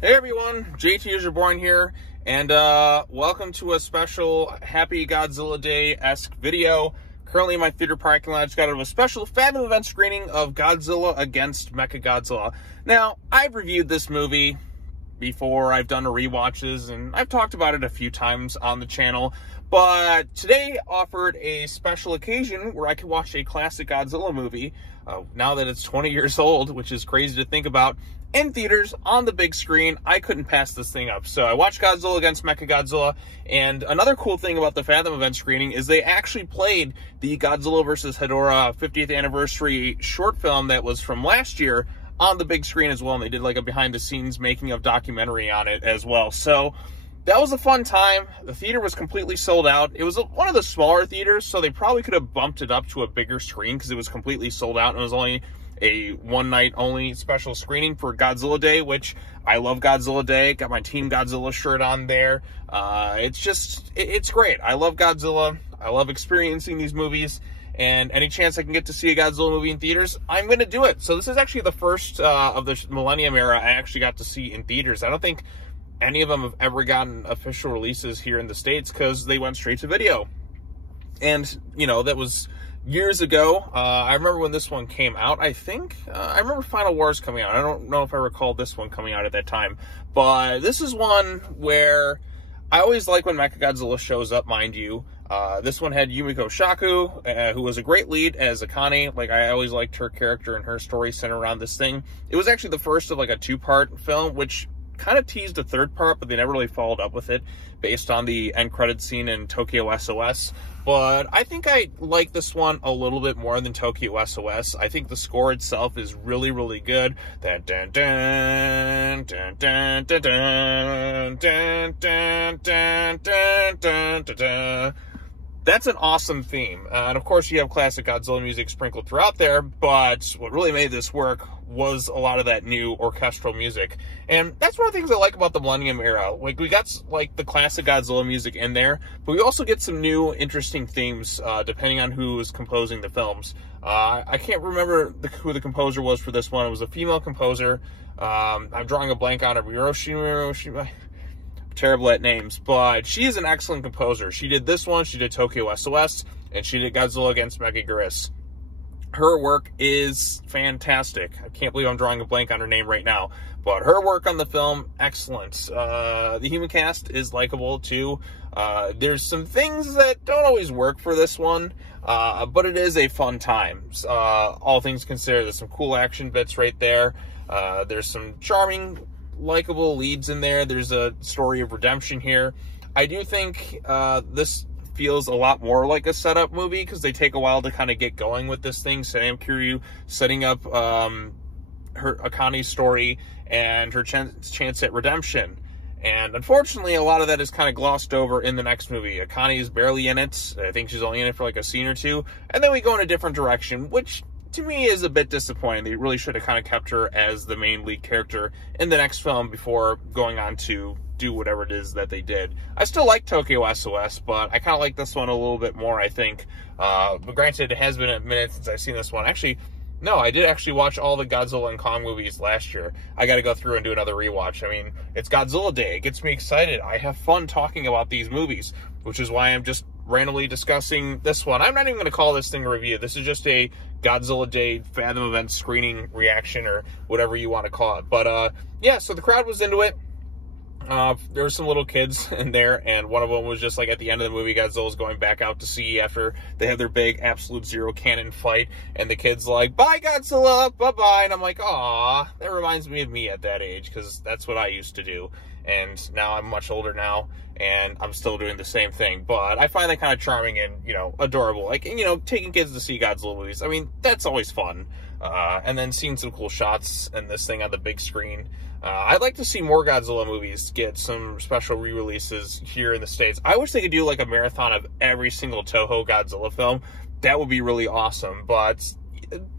Hey everyone, JT is your born here, and welcome to a special Happy Godzilla Day-esque video. Currently in my theater parking lot, I just got out of a special Fathom event screening of Godzilla Against Mechagodzilla. Now, I've reviewed this movie before, I've done rewatches, and I've talked about it a few times on the channel, but today offered a special occasion where I could watch a classic Godzilla movie, now that it's 20 years old, which is crazy to think about, in theaters, on the big screen. I couldn't pass this thing up. So I watched Godzilla Against Mechagodzilla, and another cool thing about the Fathom event screening is they actually played the Godzilla vs. Hedorah 50th Anniversary short film that was from last year on the big screen as well, and they did like a behind-the-scenes making of documentary on it as well. So that was a fun time. The theater was completely sold out. It was one of the smaller theaters, so they probably could have bumped it up to a bigger screen because it was completely sold out, and it was only a one-night only special screening for Godzilla Day, which I love Godzilla Day. Got my Team Godzilla shirt on there. It's great. I love Godzilla. I love experiencing these movies, and any chance I can get to see a Godzilla movie in theaters, I'm going to do it. So this is actually the first of the Millennium era I actually got to see in theaters. I don't think any of them have ever gotten official releases here in the States because they went straight to video. And, you know, that was years ago. I remember when this one came out, I think. I remember Final Wars coming out. I don't know if I recall this one coming out at that time. But this is one where I always like when Mechagodzilla shows up, mind you. This one had Yumiko Shaku, who was a great lead as Akane. Like, I always liked her character and her story centered around this thing. It was actually the first of like a two-part film, which kind of teased a third part, but they never really followed up with it based on the end credit scene in Tokyo SOS. But I think I like this one a little bit more than Tokyo SOS. I think the score itself is really, really good. Dun, dun, dun, dun, dun, dun, dun, dun, dun, dun, dun, dun, dun, dun. That's an awesome theme. And of course you have classic Godzilla music sprinkled throughout there, but what really made this work was a lot of that new orchestral music. And that's one of the things I like about the Millennium era. Like, we got like the classic Godzilla music in there, but we also get some new interesting themes depending on who is composing the films. I can't remember who the composer was for this one. It was a female composer. I'm drawing a blank on it. Terrible at names, but she is an excellent composer. She did this one, she did Tokyo SOS, and she did Godzilla Against Mechagodzilla. Her work is fantastic. I can't believe I'm drawing a blank on her name right now, but her work on the film, excellent. The human cast is likable too. There's some things that don't always work for this one, but it is a fun time. All things considered, there's some cool action bits right there. There's some charming, likable leads in there. There's a story of redemption here. I do think this feels a lot more like a setup movie because they take a while to kind of get going with this thing. Sam Kiryu setting up her Akane's story and her chance at redemption. And unfortunately, a lot of that is kind of glossed over in the next movie. Akane is barely in it. I think she's only in it for like a scene or two. And then we go in a different direction, which to me is a bit disappointing. They really should have kind of kept her as the main lead character in the next film before going on to do whatever it is that they did. I still like Tokyo SOS, but I kind of like this one a little bit more, I think. But granted, it has been a minute since I've seen this one. Actually, no, I did actually watch all the Godzilla and Kong movies last year. I got to go through and do another rewatch. I mean, it's Godzilla Day. It gets me excited. I have fun talking about these movies, which is why I'm just randomly discussing this one. I'm not even going to call this thing a review. This is just a Godzilla Day Fathom event screening reaction or whatever you want to call it. But yeah, so the crowd was into it. There were some little kids in there, and one of them was just like at the end of the movie, Godzilla's going back out to sea after they have their big Absolute Zero cannon fight, and the kid's like, "Bye, Godzilla, bye-bye," and I'm like, aw, that reminds me of me at that age, because that's what I used to do, and now I'm much older now, and I'm still doing the same thing, but I find that kind of charming and, you know, adorable, like, you know, taking kids to see Godzilla movies, I mean, that's always fun, and then seeing some cool shots and this thing on the big screen. I'd like to see more Godzilla movies get some special re-releases here in the States. I wish they could do like a marathon of every single Toho Godzilla film. That would be really awesome, but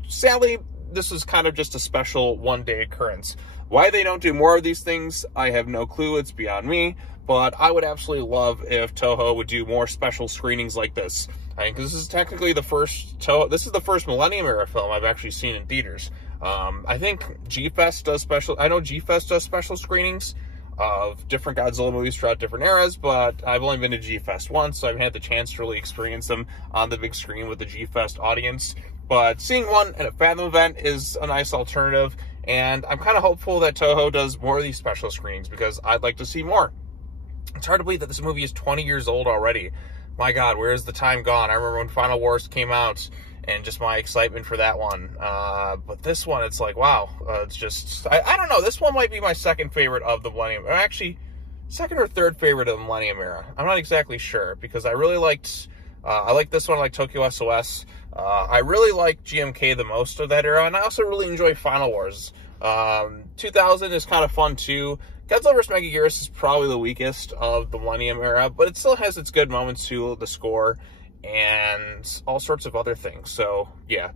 sadly, this is kind of just a special one-day occurrence. Why they don't do more of these things, I have no clue. It's beyond me, but I would absolutely love if Toho would do more special screenings like this. I mean, because this is technically the first Toho, this is the first Millennium era film I've actually seen in theaters. I think G-Fest does special, I know G-Fest does special screenings of different Godzilla movies throughout different eras, but I've only been to G-Fest once, so I haven't had the chance to really experience them on the big screen with the G-Fest audience. But seeing one at a Fathom event is a nice alternative, and I'm kind of hopeful that Toho does more of these special screenings because I'd like to see more. It's hard to believe that this movie is 20 years old already. My God, where is the time gone? I remember when Final Wars came out and just my excitement for that one. But this one, it's like, wow. It's just, I don't know. This one might be my second favorite of the Millennium, or actually second or third favorite of the Millennium era. I'm not exactly sure because I really liked, I like this one, I like Tokyo SOS. I really like GMK the most of that era, and I also really enjoy Final Wars. 2000 is kind of fun too. Godzilla vs. Mechagodzilla is probably the weakest of the Millennium era, but it still has its good moments too, the score and all sorts of other things. So yeah,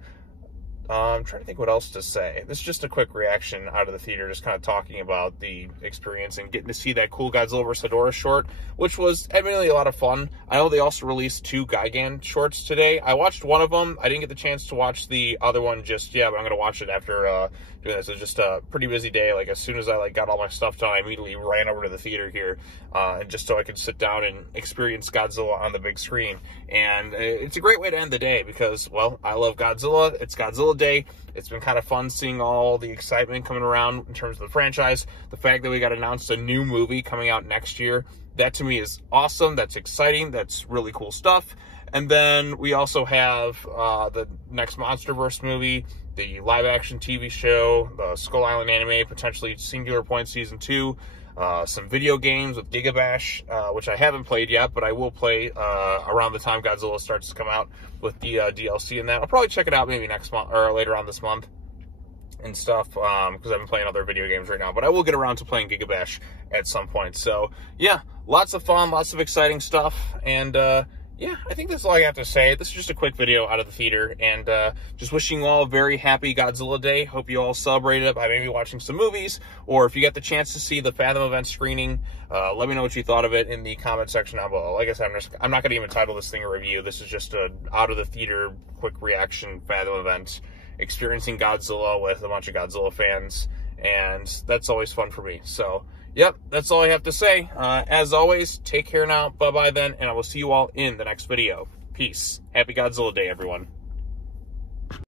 I'm trying to think what else to say. This is just a quick reaction out of the theater, just kind of talking about the experience and getting to see that cool Godzilla vs. Hedorah short, which was admittedly a lot of fun. I know they also released 2 Gigan shorts today. I watched one of them. I didn't get the chance to watch the other one just yet, but I'm going to watch it after doing this. It was just a pretty busy day. Like, as soon as I got all my stuff done, I immediately ran over to the theater here, and just so I could sit down and experience Godzilla on the big screen. And it's a great way to end the day because, well, I love Godzilla. It's Godzilla Day. It's been kind of fun seeing all the excitement coming around in terms of the franchise. The fact that we got announced a new movie coming out next year, that to me is awesome. That's exciting. That's really cool stuff. And then we also have the next MonsterVerse movie, the live-action TV show, the Skull Island anime, potentially Singular Point Season 2, some video games with Gigabash, which I haven't played yet, but I will play around the time Godzilla starts to come out with the DLC in that. I'll probably check it out maybe next month or later on this month and stuff, because I've been playing other video games right now, but I will get around to playing Gigabash at some point. So yeah, lots of fun, lots of exciting stuff, and yeah, I think that's all I have to say. This is just a quick video out of the theater, and just wishing you all a very happy Godzilla Day. Hope you all celebrated it by maybe watching some movies, or if you get the chance to see the Fathom event screening, let me know what you thought of it in the comment section down below. Like I said, I'm not going to even title this thing a review. This is just a out of the theater quick reaction Fathom event, experiencing Godzilla with a bunch of Godzilla fans, and that's always fun for me. So yep, that's all I have to say. As always, take care now. Bye-bye then, and I will see you all in the next video. Peace. Happy Godzilla Day, everyone.